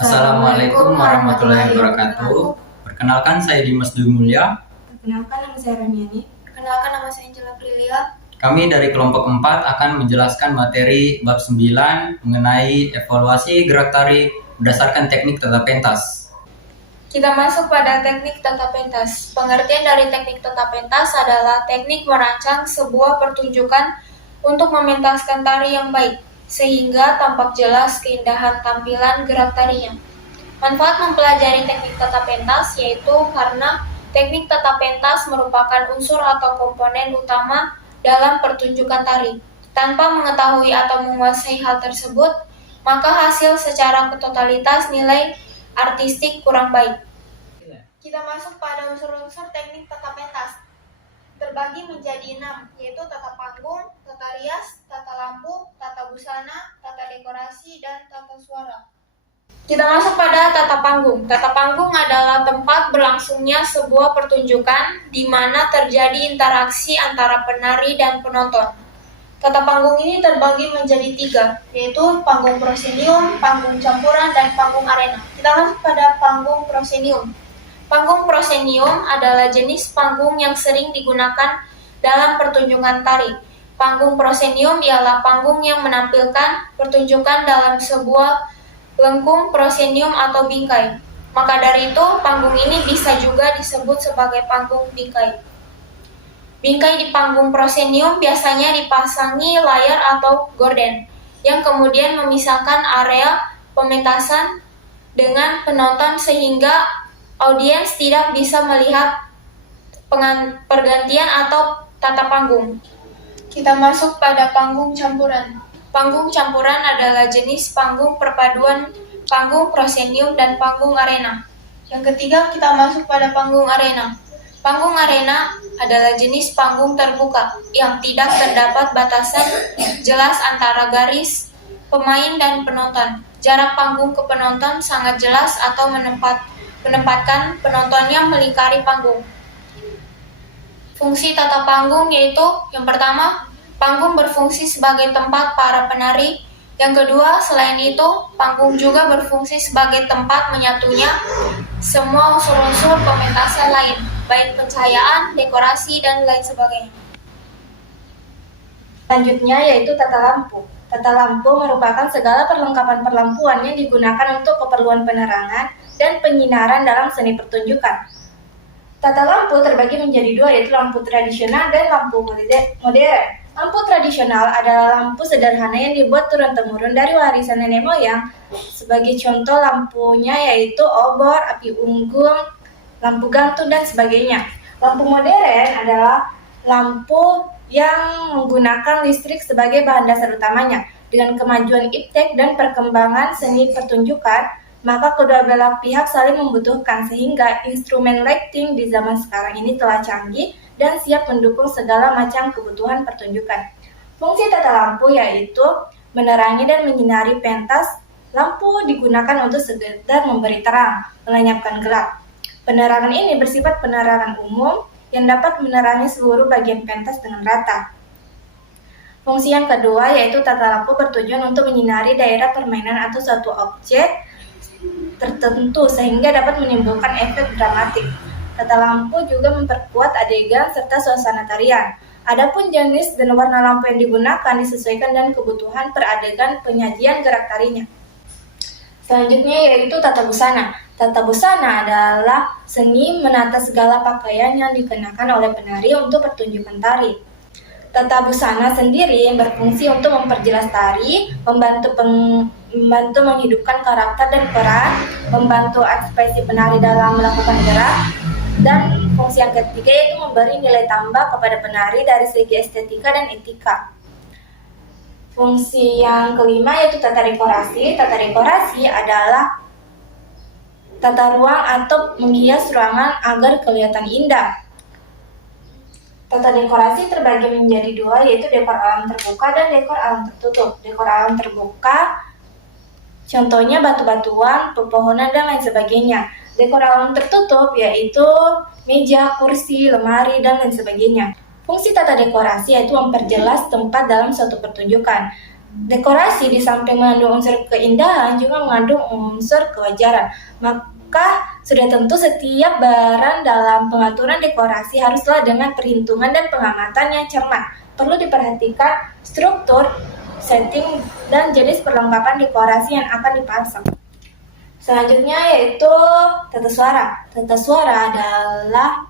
Assalamualaikum warahmatullahi wabarakatuh. Perkenalkan, saya Dimas Dwi Mulya. Perkenalkan, nama saya Raniani. Perkenalkan, nama saya Angela Prilia. Kami dari kelompok 4 akan menjelaskan materi bab 9 mengenai evaluasi gerak tari berdasarkan teknik tata pentas. Kita masuk pada teknik tata pentas. Pengertian dari teknik tata pentas adalah teknik merancang sebuah pertunjukan untuk mementaskan tari yang baik, sehingga tampak jelas keindahan tampilan gerak tarinya. Manfaat mempelajari teknik tata pentas yaitu karena teknik tata pentas merupakan unsur atau komponen utama dalam pertunjukan tari. Tanpa mengetahui atau menguasai hal tersebut, maka hasil secara totalitas nilai artistik kurang baik. Kita masuk pada unsur-unsur teknik tata pentas. Terbagi menjadi 6, yaitu tata panggung, tata rias, tata lampu, tata busana, tata dekorasi, dan tata suara. Kita masuk pada tata panggung. Tata panggung adalah tempat berlangsungnya sebuah pertunjukan di mana terjadi interaksi antara penari dan penonton. Tata panggung ini terbagi menjadi 3, yaitu panggung proscenium, panggung campuran, dan panggung arena. Kita masuk pada panggung proscenium. Panggung proscenium adalah jenis panggung yang sering digunakan dalam pertunjukan tari. Panggung proscenium ialah panggung yang menampilkan pertunjukan dalam sebuah lengkung proscenium atau bingkai. Maka dari itu, panggung ini bisa juga disebut sebagai panggung bingkai. Bingkai di panggung proscenium biasanya dipasangi layar atau gorden, yang kemudian memisahkan area pementasan dengan penonton sehingga audiens tidak bisa melihat pergantian atau tata panggung. Kita masuk pada panggung campuran. Panggung campuran adalah jenis panggung perpaduan panggung proscenium dan panggung arena. Yang ketiga, kita masuk pada panggung arena. Panggung arena adalah jenis panggung terbuka yang tidak terdapat batasan jelas antara garis pemain dan penonton. Jarak panggung ke penonton sangat jelas atau menempatkan penontonnya melingkari panggung. Fungsi tata panggung yaitu yang pertama, panggung berfungsi sebagai tempat para penari. Yang kedua, selain itu, panggung juga berfungsi sebagai tempat menyatunya semua unsur-unsur pementasan lain, baik pencahayaan, dekorasi, dan lain sebagainya. Selanjutnya yaitu tata lampu. Tata lampu merupakan segala perlengkapan perlampuan yang digunakan untuk keperluan penerangan dan penyinaran dalam seni pertunjukan. Tata lampu terbagi menjadi 2, yaitu lampu tradisional dan lampu modern. Lampu tradisional adalah lampu sederhana yang dibuat turun-temurun dari warisan nenek moyang. Sebagai contoh lampunya yaitu obor, api unggun, lampu gantung, dan sebagainya. Lampu modern adalah lampu yang menggunakan listrik sebagai bahan dasar utamanya. Dengan kemajuan iptek dan perkembangan seni pertunjukan, maka kedua belah pihak saling membutuhkan sehingga instrumen lighting di zaman sekarang ini telah canggih dan siap mendukung segala macam kebutuhan pertunjukan. Fungsi tata lampu yaitu menerangi dan menyinari pentas. Lampu digunakan untuk sekedar memberi terang, melenyapkan gelap. Penerangan ini bersifat penerangan umum yang dapat menerangi seluruh bagian pentas dengan rata. Fungsi yang kedua yaitu tata lampu bertujuan untuk menyinari daerah permainan atau suatu objek tertentu sehingga dapat menimbulkan efek dramatik. Tata lampu juga memperkuat adegan serta suasana tarian. Adapun jenis dan warna lampu yang digunakan disesuaikan dengan kebutuhan per adegan penyajian gerak tarinya. Selanjutnya yaitu tata busana. Tata busana adalah seni menata segala pakaian yang dikenakan oleh penari untuk pertunjukan tari. Tata busana sendiri berfungsi untuk memperjelas tari, membantu menghidupkan karakter dan peran, membantu ekspresi penari dalam melakukan gerak, dan fungsi yang ketiga yaitu memberi nilai tambah kepada penari dari segi estetika dan etika. Fungsi yang kelima yaitu tata dekorasi. Tata dekorasi adalah tata ruang atau menghias ruangan agar kelihatan indah. Tata dekorasi terbagi menjadi 2, yaitu dekor alam terbuka dan dekor alam tertutup. Dekor alam terbuka contohnya batu-batuan, pepohonan, dan lain sebagainya. Dekor alam tertutup yaitu meja, kursi, lemari, dan lain sebagainya. Fungsi tata dekorasi yaitu memperjelas tempat dalam suatu pertunjukan. Dekorasi di samping mengandung unsur keindahan juga mengandung unsur kewajaran. Maka sudah tentu setiap barang dalam pengaturan dekorasi haruslah dengan perhitungan dan pengamatan yang cermat. Perlu diperhatikan struktur, setting, dan jenis perlengkapan dekorasi yang akan dipasang. Selanjutnya yaitu tata suara. Tata suara adalah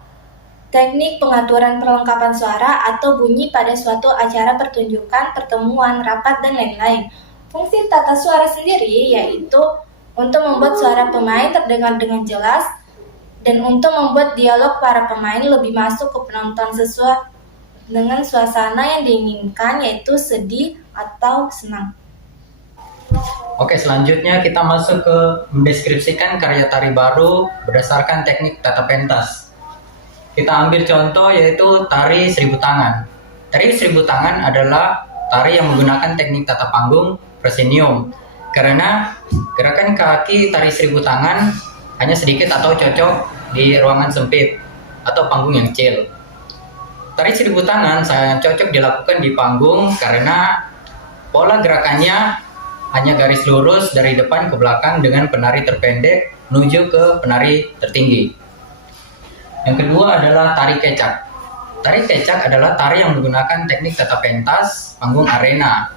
teknik pengaturan perlengkapan suara atau bunyi pada suatu acara pertunjukan, pertemuan, rapat, dan lain-lain. Fungsi tata suara sendiri yaitu untuk membuat suara pemain terdengar dengan jelas dan untuk membuat dialog para pemain lebih masuk ke penonton sesuai dengan suasana yang diinginkan, yaitu sedih atau senang. Oke, selanjutnya kita masuk ke mendeskripsikan karya tari baru berdasarkan teknik tata pentas. Kita ambil contoh yaitu tari seribu tangan. Tari seribu tangan adalah tari yang menggunakan teknik tata panggung proscenium. Karena gerakan kaki tari seribu tangan hanya sedikit atau cocok di ruangan sempit atau panggung yang kecil. Tari seribu tangan sangat cocok dilakukan di panggung karena pola gerakannya hanya garis lurus dari depan ke belakang dengan penari terpendek menuju ke penari tertinggi. Yang kedua adalah tari kecak. Tari kecak adalah tari yang menggunakan teknik tata pentas panggung arena.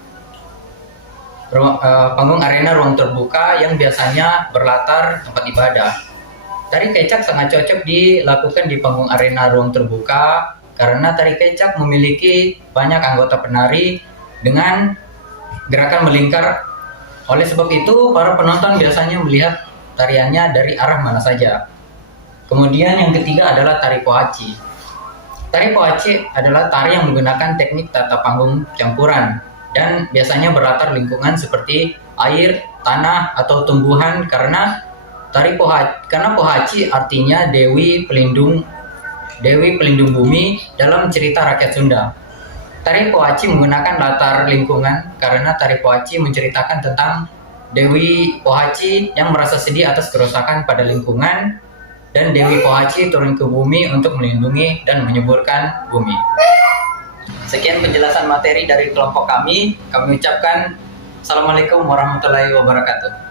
Panggung arena ruang terbuka yang biasanya berlatar tempat ibadah. Tari kecak sangat cocok dilakukan di panggung arena ruang terbuka karena tari kecak memiliki banyak anggota penari dengan gerakan melingkar. Oleh sebab itu, para penonton biasanya melihat tariannya dari arah mana saja. Kemudian yang ketiga adalah tari pohaci. Tari pohaci adalah tari yang menggunakan teknik tata panggung campuran dan biasanya berlatar lingkungan seperti air, tanah, atau tumbuhan karena pohaci artinya dewi pelindung bumi dalam cerita rakyat Sunda. Tari pohaci menggunakan latar lingkungan karena tari pohaci menceritakan tentang Dewi Pohaci yang merasa sedih atas kerusakan pada lingkungan dan Dewi Pohaci turun ke bumi untuk melindungi dan menyuburkan bumi. Sekian penjelasan materi dari kelompok kami. Kami ucapkan Assalamualaikum warahmatullahi wabarakatuh.